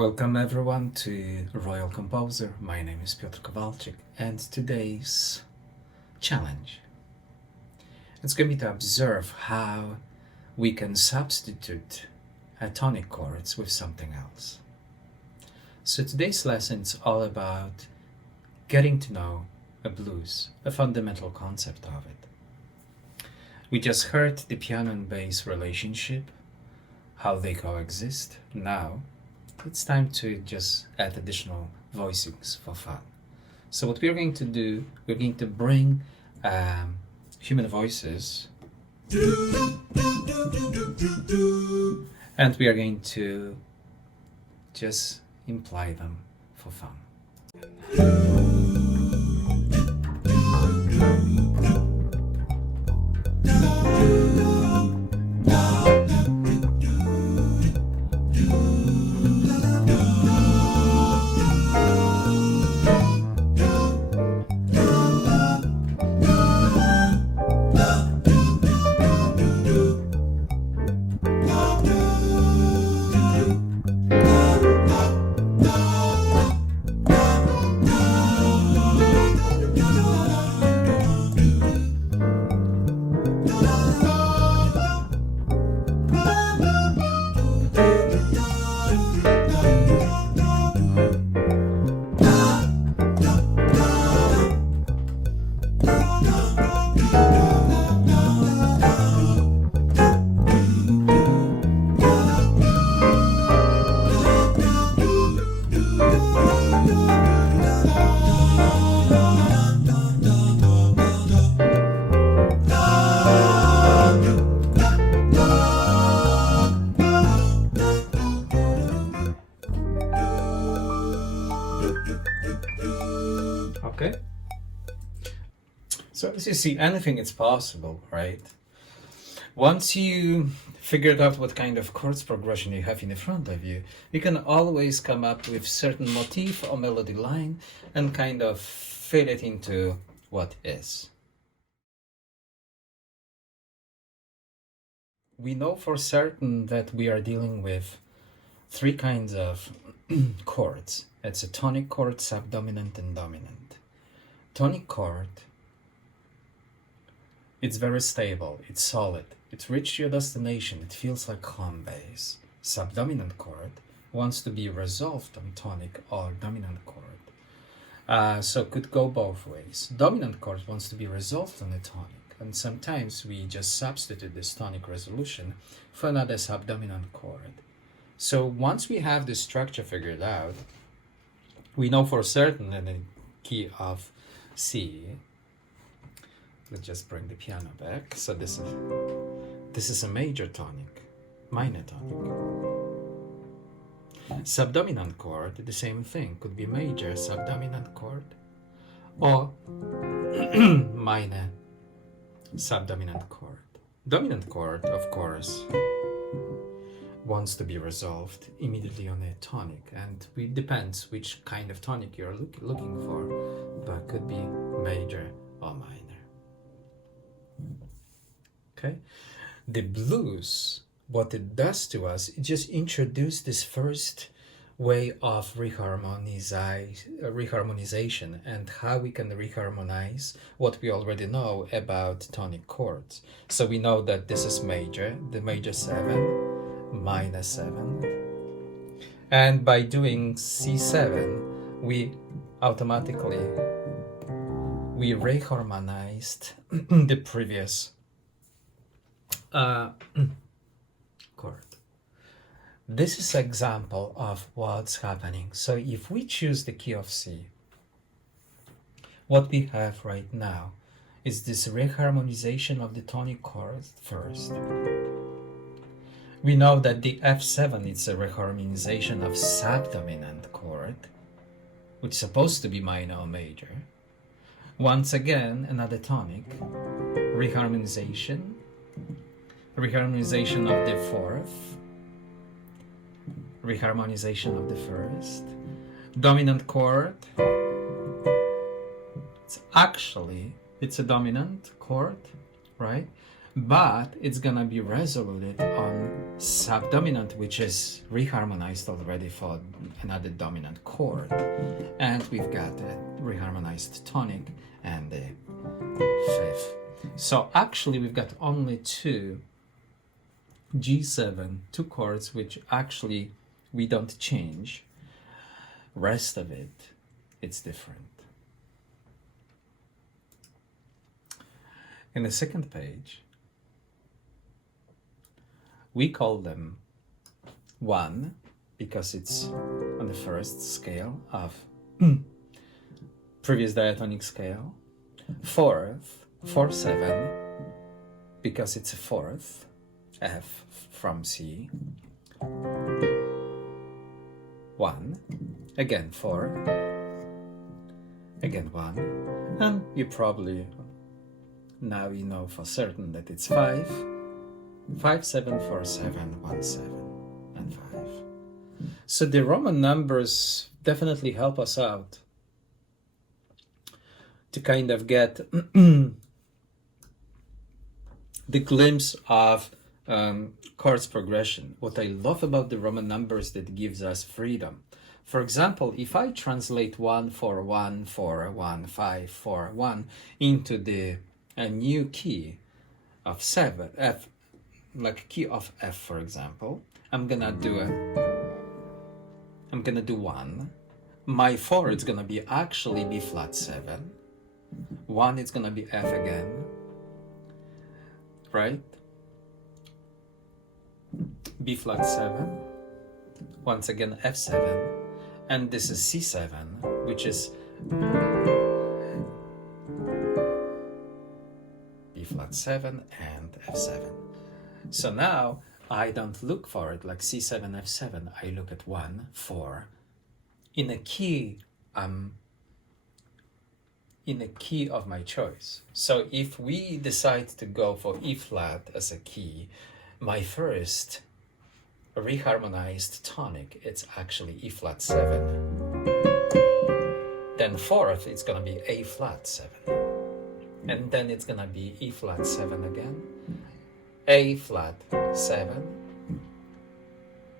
Welcome everyone to Royal Composer. My name is Piotr Kowalczyk, and today's challenge it's going to be to observe how we can substitute tonic chords with something else. So today's lesson is all about getting to know a blues, a fundamental concept of it. We just heard the piano and bass relationship, how they coexist. Now it's time to just add additional voicings for fun. So what we're going to do, we're going to bring human voices and we are going to just imply them for fun. Okay, so as you see, anything is possible, right? Once you figured out what kind of chords progression you have in front of you, you can always come up with certain motif or melody line and kind of fit it into what is. We know for certain that we are dealing with three kinds of chords. It's a tonic chord, subdominant, and dominant. Tonic chord, it's very stable, it's solid, it's reached your destination, it feels like home base. Subdominant chord wants to be resolved on tonic or dominant chord. So could go both ways. Dominant chord wants to be resolved on a tonic, and sometimes we just substitute this tonic resolution for another subdominant chord. So once we have the structure figured out, we know for certain in the key of C. Let's just bring the piano back. So this is a major tonic, minor tonic. Subdominant chord, the same thing, could be major subdominant chord or minor subdominant chord. Dominant chord, of course, wants to be resolved immediately on a tonic, and it depends which kind of tonic you're looking for, but could be major or minor. Okay, the blues, what it does to us, it just introduces this first way of reharmonization and how we can reharmonize what we already know about tonic chords. So we know that this is major, the major 7, minor 7, and by doing C7 we automatically reharmonized the previous chord. This is an example of what's happening. So if we choose the key of C, what we have right now is this reharmonization of the tonic chord first. We know that the F7 is a reharmonization of subdominant chord, which is supposed to be minor or major. Once again, another tonic, reharmonization of the fourth, reharmonization of the first. Dominant chord, it's a dominant chord, right? but it's gonna be resoluted on subdominant, which is reharmonized already for another dominant chord, and we've got a reharmonized tonic and the fifth. So actually we've got only two G7, two chords which actually we don't change. Rest of it, it's different. In the second page, we call them 1 because it's on the first scale of previous diatonic scale. Fourth, 4/7, because it's a fourth, F from C. 1, again 4, again 1, and you probably now you know for certain that it's 5, 5, 7, 4, 7, 1, 7, and 5. So the Roman numbers definitely help us out to kind of get the glimpse of chords progression. What I love about the Roman numbers, that gives us freedom. For example, if I translate 1, 4, 1, 4, 1, 5, 4, 1 into the new key of 7, F, like key of F, for example, I'm gonna do 1. My 4 is gonna be actually B flat 7. 1 is gonna be F again, right? B flat 7, once again F7, and this is C7, which is B flat 7 and F7. So now I don't look for it like C7, F7. I look at 1, 4 in a key of my choice. So if we decide to go for E flat as a key, my first reharmonized tonic, it's actually E flat 7. Then fourth, it's gonna be A flat 7. And then it's gonna be E flat 7 again, A flat 7,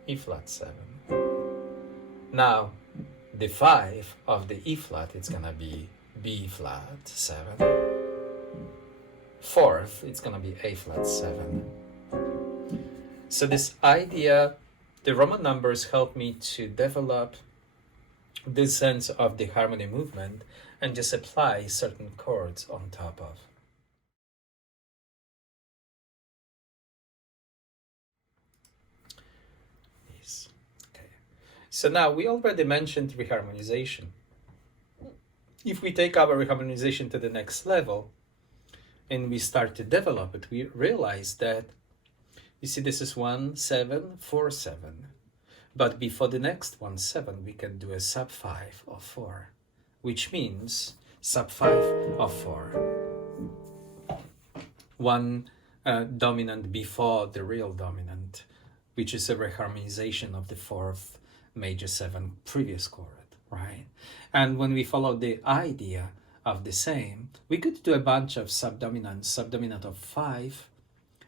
E flat 7. Now, the 5 of the E flat, it's gonna be B flat 7. Fourth, it's gonna be A flat 7. So this idea, the Roman numbers help me to develop this sense of the harmony movement and just apply certain chords on top of. Yes. Okay. So now we already mentioned reharmonization. If we take our reharmonization to the next level and we start to develop it, we realize that, you see, this is 1, 7, 4, 7. But before the next 1, 7, we can do a sub 5 of 4, which means sub 5 of 4. One dominant before the real dominant, which is a reharmonization of the fourth major 7 previous chord, right? And when we follow the idea of the same, we could do a bunch of subdominants, subdominant of 5,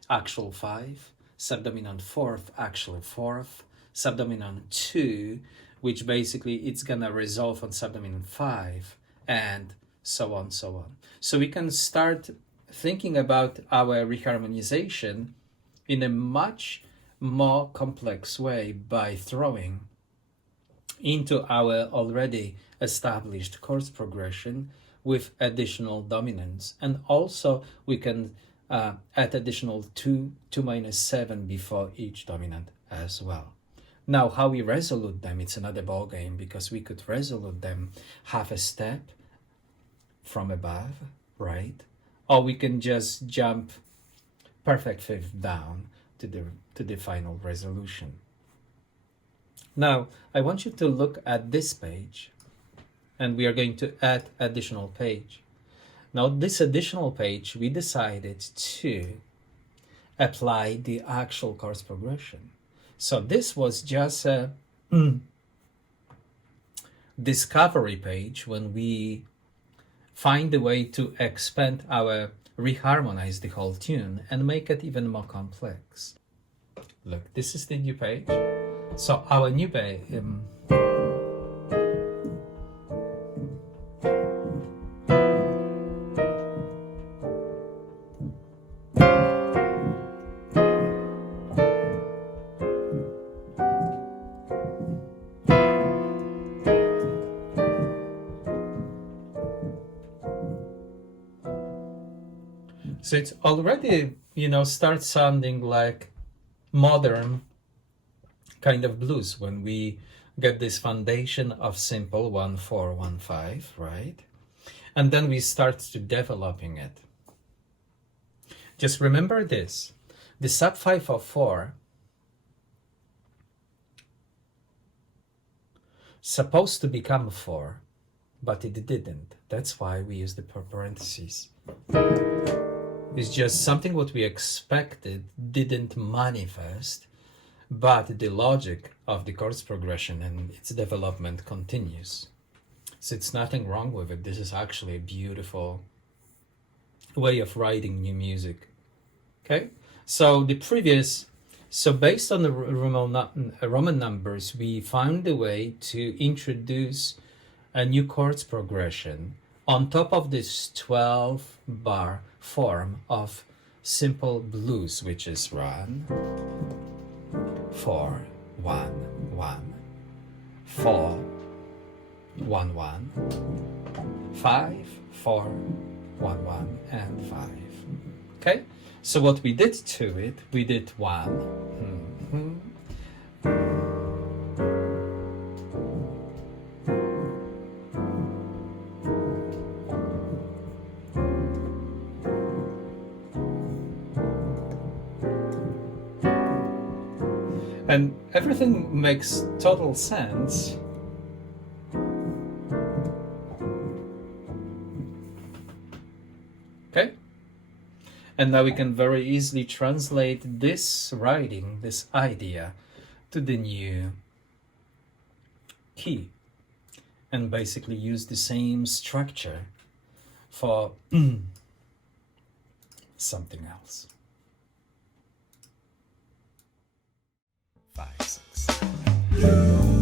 actual 5, subdominant fourth, actual fourth, subdominant 2, which basically it's gonna resolve on subdominant 5, and so on, so on. So we can start thinking about our reharmonization in a much more complex way by throwing into our already established chords progression with additional dominants. And also we can add additional 2 minus 7 before each dominant as well. Now, how we resolute them, it's another ball game, because we could resolute them half a step from above, right? Or we can just jump perfect fifth down to the final resolution. Now, I want you to look at this page, and we are going to add additional page. Now, this additional page, we decided to apply the actual chords progression. So this was just a discovery page when we find a way to expand our reharmonize the whole tune and make it even more complex. Look, this is the new page. So our new page, so it's already, starts sounding like modern kind of blues when we get this foundation of simple 1-4-1-5, right? And then we start to developing it. Just remember this, the sub 5 of 4 supposed to become a 4, but it didn't. That's why we use the parentheses. It's just something what we expected didn't manifest, but the logic of the chords progression and its development continues. So it's nothing wrong with it. This is actually a beautiful way of writing new music. Okay, so based on the Roman numbers, we found a way to introduce a new chords progression on top of this 12-bar form of simple blues, which is 1, 4, 1, 1, 4, 1, 1, 5, 4, 1, 1, and 5. Okay, so what we did to it, we did 1, and everything makes total sense. Okay? And now we can very easily translate this writing, this idea, to the new key. And basically use the same structure for something else. 5, 6, 7.